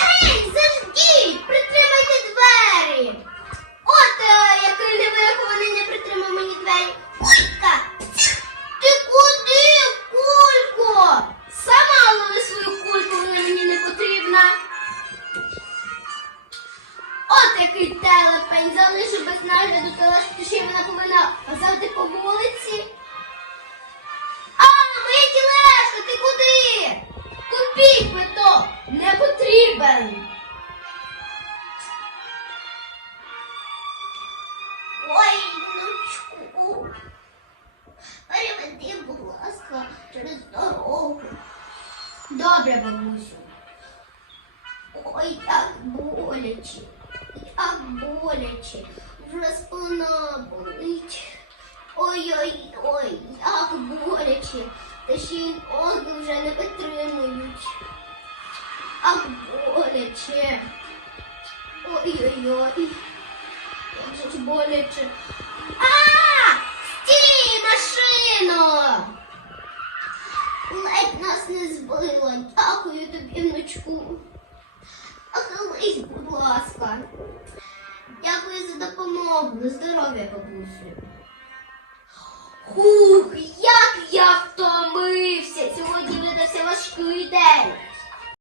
Гей, заждіть! Притримайте двері! От е, який невихований не притримав мені двері. Кулька! Ти куди, кулько? Сама лови свою кульку, вона мені не потрібна. От який телепень, залишив без нагляду, телеш, що вона повинна завжди по. ribbon. Ой, внучку. Переведи, будь ласка, через дорогу. Добре, бабусю. Ой, як боляче, як боляче. Вже спина болить. Ой-ой-ой, як боляче. Та ще й ноги вже не витримують. Як боляче. Ой-ой-ой, як же ж боляче. А! Стій, машино! Ледь нас не збила. Дякую тобі, внучку. Охились, будь ласка. Дякую за допомогу. На здоров'я, бабусю. Хух, як я втомився!